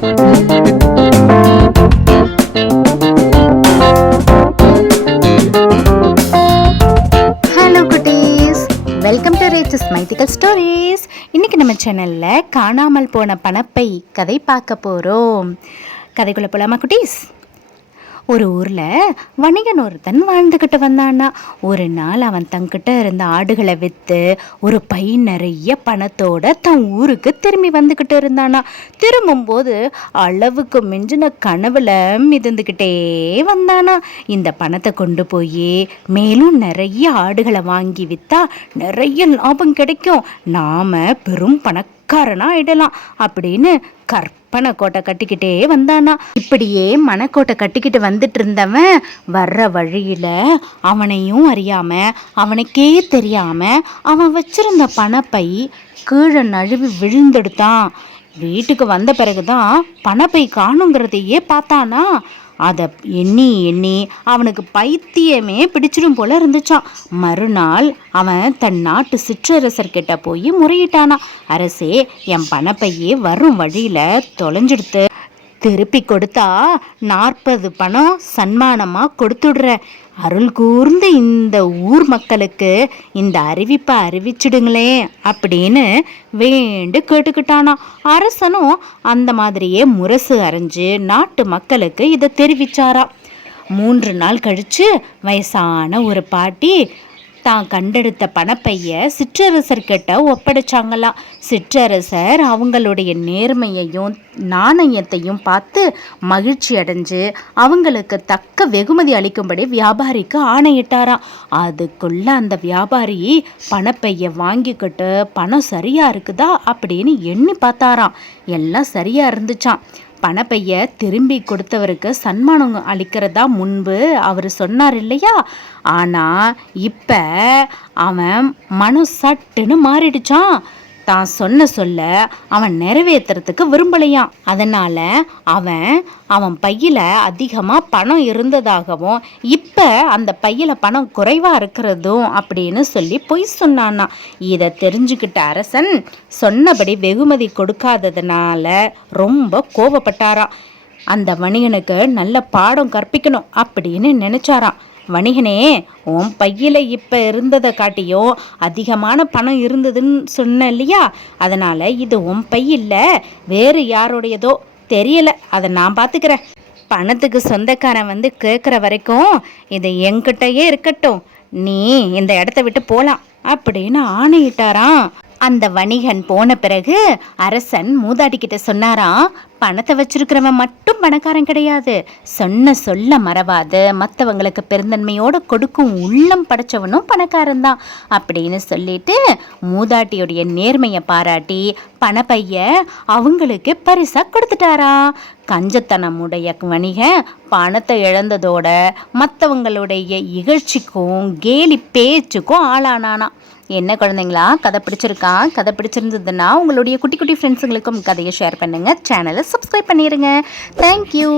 Hello குட்டீஸ், welcome to ரேச்சஸ் மைத்திக்கல் stories. இன்னைக்கு நம்ம சேனலில் காணாமல் போன பணப்பை கதை பார்க்க போகிறோம். கதைக்குள்ளே போகலாமா குட்டீஸ்? ஒரு ஊரில் வணிகன் ஒருத்தன் வாழ்ந்துக்கிட்டு வந்தான்னா. ஒரு நாள் அவன் தங்கிட்ட இருந்த ஆடுகளை விற்று ஒரு பை நிறைய பணத்தோட தன் ஊருக்கு திரும்பி வந்துக்கிட்டு இருந்தானா. திரும்பும்போது அளவுக்கு மிஞ்சின கனவுல மிதந்துக்கிட்டே வந்தானா. இந்த பணத்தை கொண்டு போய் மேலும் நிறைய ஆடுகளை வாங்கி விற்றா நிறைய லாபம் கிடைக்கும், நாம பெரும் பணக்காரனா ஆயிடலாம் அப்படின்னு கற்பனை கோட்டை கட்டிக்கிட்டே வந்தானா. இப்படியே மனக்கோட்டை கட்டிக்கிட்டு வந்துட்டு இருந்தவன் வர்ற வழியில அவனையும் அறியாம அவனுக்கே தெரியாம அவன் வச்சிருந்த பணப்பை கீழே நழுவி விழுந்தெடுத்தான். வீட்டுக்கு வந்த பிறகுதான் பணப்பை காணுங்கிறதையே பார்த்தானா. அதை எண்ணி எண்ணி அவனுக்கு பைத்தியமே பிடிச்சிடும் போல இருந்துச்சான். மறுநாள் அவன் தன் நாட்டு சிற்றரசர்கிட்ட போய் முறையிட்டானா. அரசே, என் பணப்பையே வரும் வழியில தொலைஞ்சிடுத்து, திருப்பி கொடுத்தா 40 பணம் சன்மானமாக கொடுத்துடுறேன். அருள் கூர்ந்த இந்த ஊர் மக்களுக்கு இந்த அறிவிப்பை அறிவிச்சிடுங்களே அப்படின்னு வேண்டு கேட்டுக்கிட்டானா. அரசனும் அந்த மாதிரியே முரசு அரைஞ்சு நாட்டு மக்களுக்கு இதை தெரிவிச்சாராம். 3 நாள் கழிச்சு வயசான ஒரு பாட்டி தான் கண்டெடுத்த பணப்பைய சிற்றரசர்கிட்ட ஒப்படைச்சாங்களாம். சிற்றரசர் அவங்களுடைய நேர்மையையும் நாணயத்தையும் பார்த்து மகிழ்ச்சி அடைஞ்சு அவங்களுக்கு தக்க வெகுமதி அளிக்கும்படி வியாபாரிக்கு ஆணையிட்டாராம். அதுக்குள்ள அந்த வியாபாரி பணப்பைய வாங்கிக்கிட்டு பணம் சரியா இருக்குதா அப்படின்னு எண்ணி பார்த்தாராம். எல்லாம் சரியா இருந்துச்சான். பணப்பைய திரும்பி கொடுத்தவருக்கு சன்மானம் அளிக்கிறதா முன்பு அவர் சொன்னார் இல்லையா? ஆனால் இப்போ அவன் மனம் சட்டுன்னு மாறிடுச்சான். தான் சொல்ல அவன் நிறைவேற்றுறதுக்கு விரும்பலையாம். அதனால அவன் பையில அதிகமாக பணம் இருந்ததாகவும் இப்போ அந்த பையில பணம் குறைவா இருக்கிறதும் அப்படின்னு சொல்லி பொய் சொன்னானா. இதை தெரிஞ்சுக்கிட்ட அரசன் சொன்னபடி வெகுமதி கொடுக்காததுனால ரொம்ப கோபப்பட்டாராம். அந்த வணிகனுக்கு நல்ல பாடம் கற்பிக்கணும் அப்படின்னு நினைச்சாராம். வணிகனே, உன் பையில இப்போ இருந்ததை காட்டியும் அதிகமான பணம் இருந்ததுன்னு சொன்ன இல்லையா? அதனால் இது உன் பையில்ல, வேறு யாருடையதோ தெரியலை, அதை நான் பார்த்துக்கிறேன். பணத்துக்கு சொந்தக்காரன் வந்து கேட்குற வரைக்கும் இது என்கிட்டயே இருக்கட்டும், நீ இந்த இடத்த விட்டு போகலாம் அப்படின்னு ஆணையிட்டாராம். அந்த வணிகன் போன பிறகு அரசன் மூதாட்டிக்கிட்ட சொன்னாராம், பணத்தை வச்சிருக்கிறவன் மட்டும் பணக்காரன் கிடையாது, சொல்ல மறவாது மற்றவங்களுக்கு பெருந்தன்மையோடு கொடுக்கும் உள்ளம் படைச்சவனும் பணக்காரன் தான் அப்படின்னு சொல்லிட்டு மூதாட்டியுடைய நேர்மையை பாராட்டி பணப்பைய அவங்களுக்கு பரிசா கொடுத்துட்டாரா. கஞ்சத்தனமுடைய வணிகன் பணத்தை இழந்ததோட மற்றவங்களுடைய இகழ்ச்சிக்கும் கேலி பேச்சுக்கும் ஆளானானா. என்ன குழந்தைங்களா, கதை பிடிச்சிருக்கா? கதை பிடிச்சிருந்ததுன்னா உங்களுடைய குட்டி குட்டி ஃப்ரெண்ட்ஸுங்களுக்கும் கதையை ஷேர் பண்ணுங்கள். சேனலை சப்ஸ்கிரைப் பண்ணிடுங்க. தேங்க்யூ.